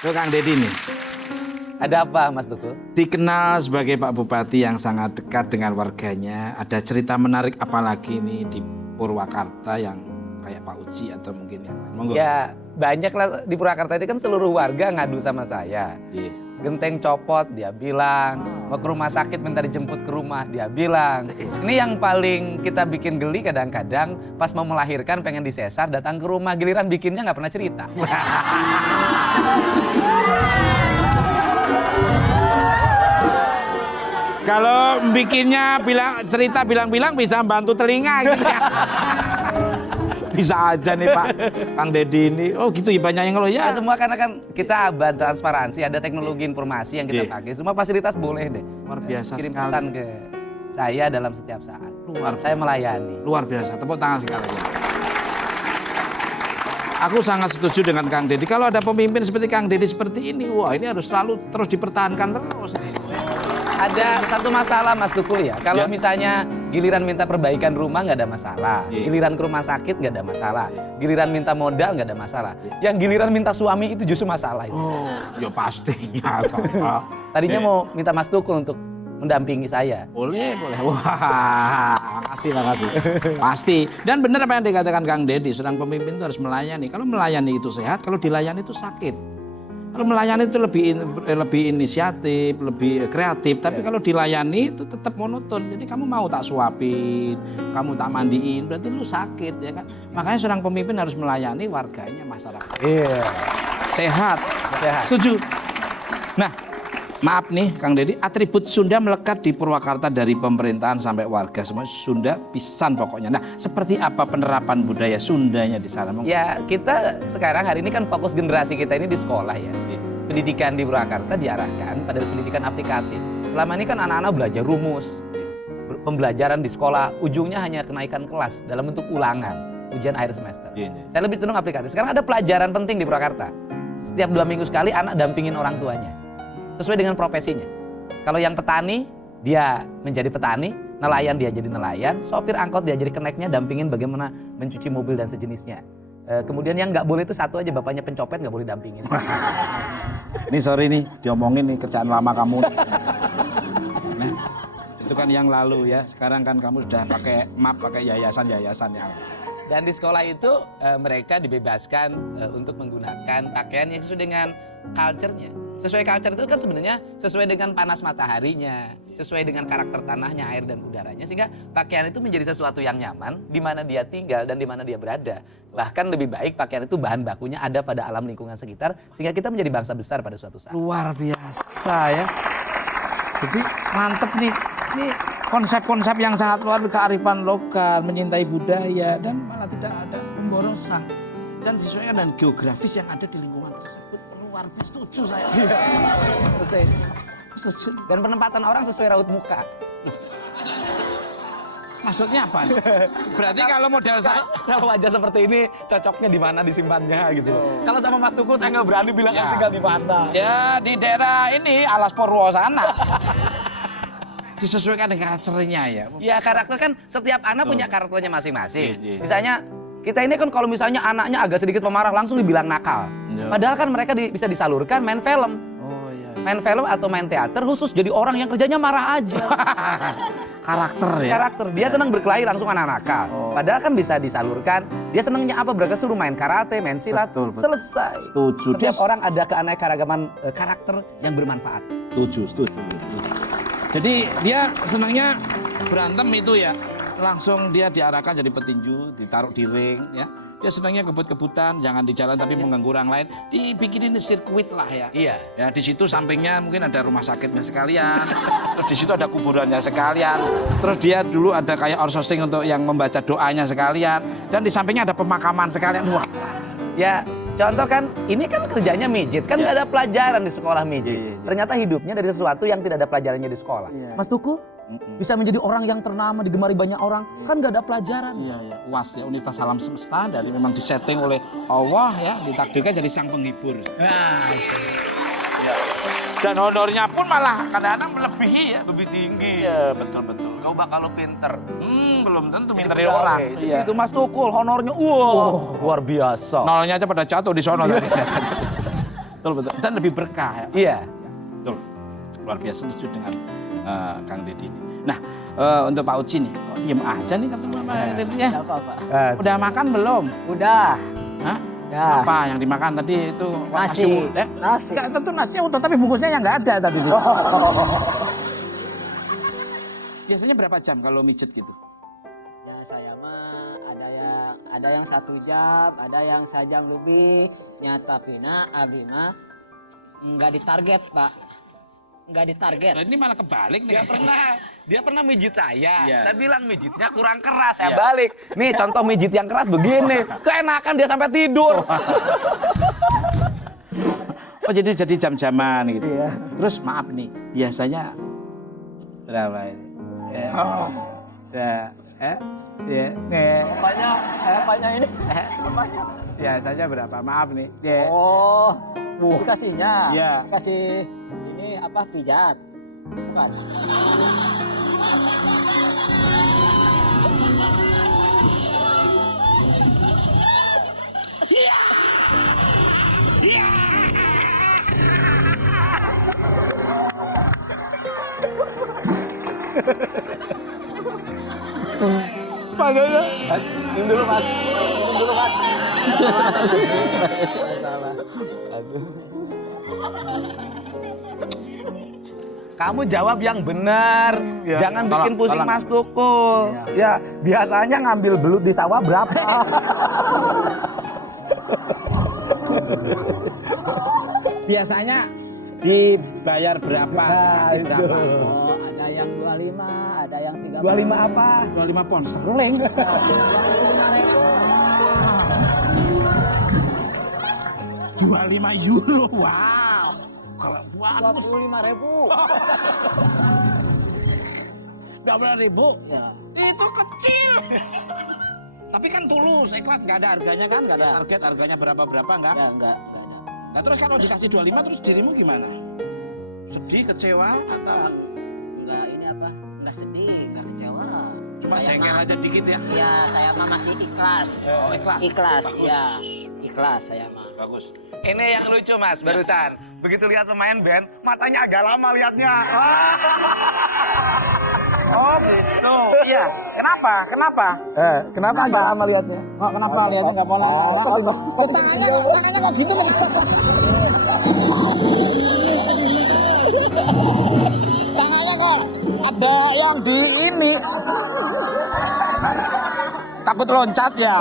Loh Kang Deddy nih, Ada apa Mas Tukul? dikenal sebagai Pak Bupati yang sangat dekat dengan warganya. Ada cerita menarik apalagi nih di Purwakarta yang kayak Pak Uci atau mungkin yang lain? Monggo. Ya banyak lah di Purwakarta itu kan seluruh warga ngadu sama saya. Iya. Genteng copot dia bilang, mau ke rumah sakit minta dijemput ke rumah dia bilang. Ini yang paling kita bikin geli kadang-kadang pas mau melahirkan pengen disesar datang ke rumah giliran bikinnya nggak pernah cerita. Kalau bikinnya cerita bilang-bilang bisa bantu telinga gitu ya. Bisa aja nih Pak Kang Deddy ini. Oh gitu ya banyak yang kalau Ya ya. semua karena kan kita abad transparansi, ada teknologi informasi yang kita Iya. pakai. Semua fasilitas boleh deh. Luar biasa Kirim sekali. pesan ke saya dalam setiap saat. Luar Saya melayani. Luar biasa. Tepuk tangan sekali lagi. Aku sangat setuju dengan Kang Deddy. Kalau ada pemimpin seperti Kang Deddy seperti ini, wah ini harus selalu terus dipertahankan terus. Ada satu masalah Mas Tukul ya. Ya. Kalau misalnya giliran minta perbaikan rumah nggak ada masalah. Iya. Giliran ke rumah sakit nggak ada masalah. Giliran minta modal nggak ada masalah. Yang giliran minta suami itu justru masalah. Itu. Oh, ya pastinya. Pak. Tadinya mau minta Mas Tukul untuk mendampingi saya. Boleh. Wah, makasih. Pasti. Dan benar apa yang dikatakan Kang Deddy, seorang pemimpin itu harus melayani. Kalau melayani itu sehat, kalau dilayani itu sakit. Kalau melayani itu lebih inisiatif, lebih kreatif. Tapi kalau dilayani itu tetap monoton. Jadi kamu mau tak suapin, kamu tak mandiin, berarti lu sakit ya kan. Makanya seorang pemimpin harus melayani warganya, masyarakat. Iya. Sehat. Setuju. Nah, maaf nih Kang Deddy, atribut Sunda melekat di Purwakarta dari pemerintahan sampai warga semua Sunda pisan pokoknya. Nah, seperti apa penerapan budaya Sundanya di sana? Ya kita sekarang hari ini kan fokus generasi kita ini di sekolah ya. Pendidikan di Purwakarta diarahkan pada pendidikan aplikatif. Selama ini kan anak-anak belajar rumus, pembelajaran di sekolah ujungnya hanya kenaikan kelas dalam bentuk ulangan, ujian akhir semester. Saya lebih cenderung aplikatif. Sekarang ada pelajaran penting di Purwakarta. Setiap 2 minggu sekali anak dampingin orang tuanya. Sesuai dengan profesinya. Kalau yang petani, dia menjadi petani, nelayan dia jadi nelayan, sopir angkot dia jadi keneknya, dampingin bagaimana mencuci mobil dan sejenisnya. Kemudian yang nggak boleh itu satu aja, bapaknya pencopet nggak boleh dampingin. Ini sorry nih, diomongin nih kerjaan lama kamu. Nah, itu kan yang lalu ya. Sekarang kan kamu sudah pakai map, pakai yayasan-yayasan ya. Dan di sekolah itu mereka dibebaskan untuk menggunakan pakaian yang sesuai dengan culture-nya. Sesuai culture itu kan sebenarnya sesuai dengan panas mataharinya, sesuai dengan karakter tanahnya, air dan udaranya, sehingga pakaian itu menjadi sesuatu yang nyaman di mana dia tinggal dan di mana dia berada. Bahkan lebih baik pakaian itu bahan bakunya ada pada alam lingkungan sekitar, sehingga kita menjadi bangsa besar pada suatu saat. Luar biasa ya. Jadi mantep nih. Ini konsep-konsep yang sangat luar biasa, kearifan lokal, menyintai budaya dan malah tidak ada pemborosan dan disesuaikan dengan geografis yang ada di lingkungan tersebut. Luar biasa, setuju saya. Setuju. Dan penempatan orang sesuai raut muka. Maksudnya apa? Berarti kalau model saya Kalau wajah seperti ini cocoknya di mana disimpannya gitu. Kalau sama Mas Tukul saya nggak berani bilang Ya. tinggal di mana. ya di daerah ini Alas Purwo sana. Disesuaikan dengan culture-nya ya. Ya karakter kan setiap anak punya karakternya masing-masing. Iya. Misalnya kita ini kan kalau misalnya anaknya agak sedikit pemarah langsung dibilang nakal. Iya. Padahal kan mereka bisa disalurkan main film. Oh iya. Main film atau main teater khusus jadi orang yang kerjanya marah aja. Karakter ya. Karakter. Dia senang berkelahi langsung anak nakal. Oh. Padahal kan bisa disalurkan. Dia senangnya apa? Mereka suruh main karate, main silat. Betul. Selesai. Setuju. Setiap orang ada keanekaragaman karakter yang bermanfaat. Setuju. Jadi dia senangnya berantem itu ya. Langsung dia diarahkan jadi petinju, ditaruh di ring ya. Dia senangnya kebut-kebutan, jangan di jalan tapi mengganggu orang lain. Dibikinin sirkuit lah ya. Iya. Ya di situ sampingnya mungkin ada rumah sakitnya sekalian. Terus di situ ada kuburannya sekalian. Terus dia dulu ada kayak outsourcing untuk yang membaca doanya sekalian. Dan di sampingnya ada pemakaman sekalian. Wah. Ya, contoh kan, ini kan kerjanya mijit, kan nggak ada pelajaran di sekolah mijit. Iya. Ternyata hidupnya dari sesuatu yang tidak ada pelajarannya di sekolah. Iya. Mas Tuku bisa menjadi orang yang ternama, digemari banyak orang, kan nggak ada pelajaran. Iya. UAS ya, Universitas Alam Semesta, dari memang disetting oleh Allah ya, ditakdirkan jadi sang penghibur. Nah, Ya. Dan honornya pun malah kadang-kadang melebihi ya. lebih tinggi. Iya, betul. Coba kalau pinter. Belum tentu Itu minteri pegawai. orang. Itu Mas Tukul, honornya, luar biasa. Nolnya aja pada jatuh di sono tadi. Betul betul. Dan lebih berkah ya. Iya. Betul. Luar biasa setuju dengan Kang Deddy ini. Nah, untuk Pak Uci nih, kok diem aja nih ketemu sama Deddy ya? Enggak apa-apa. Udah makan belum? Udah. Hah? Ya. Apa yang dimakan tadi itu? Nasi. Nasi. Enggak, tentu nasinya utuh, tapi bungkusnya yang nggak ada tadi. Biasanya berapa jam kalau mijet gitu? Ya saya mah ada yang 1 jam, ada yang sejam lebih. Nyata pina abdi mah enggak ditarget, Pak. Enggak ditarget. Nah, ini malah kebalik nih. Dia pernah mijit saya. Iya. Saya bilang mijitnya kurang keras, saya Iya. balik. Nih contoh mijit yang keras begini. Keenakan dia sampai tidur. Oh jadi jam-jaman gitu. Iya. Terus maaf nih, biasanya berapa ini? Apanya ini? Apanya? Biasanya berapa? Maaf nih. Ya. Oh, dikasihnya. Iya. Kasih ini apa pijat. Bukan. Makanya. Mas, minum dulu mas. Minum dulu mas. Kamu jawab yang benar, Ya, jangan tolong, bikin pusing tolong. Mas Tukul. Ya, biasanya ngambil belut di sawah berapa? Biasanya dibayar berapa? Dikasih berapa? Oh, ada yang 25, ada yang 30. 25 apa? 25 pound sterling. 25 euro. Wow. Kalau buat 25.000. 12.000. Ya. Itu kecil. Tapi kan tulus, ikhlas, nggak ada harganya kan, nggak ada target harganya berapa enggak? Ya enggak ada. Nah terus kalau dikasih 25 terus dirimu gimana? Sedih, kecewa atau Enggak ini apa? Enggak sedih, enggak kecewa. cuma Saya jengkel mah- aja dikit ya? Iya, saya mah masih ikhlas. Oh, ikhlas. Ikhlas, Bagus. iya. Ikhlas saya mah. Bagus. Ini yang lucu mas, barusan. Begitu lihat pemain band, matanya agak lama liatnya. Oh gitu. Iya. Kenapa? Kenapa? Kenapa agak lama liatnya? Oh, kenapa lihatnya enggak pola? Tangannya kok gitu kan? Tangannya kok ada yang di ini. Takut loncat ya.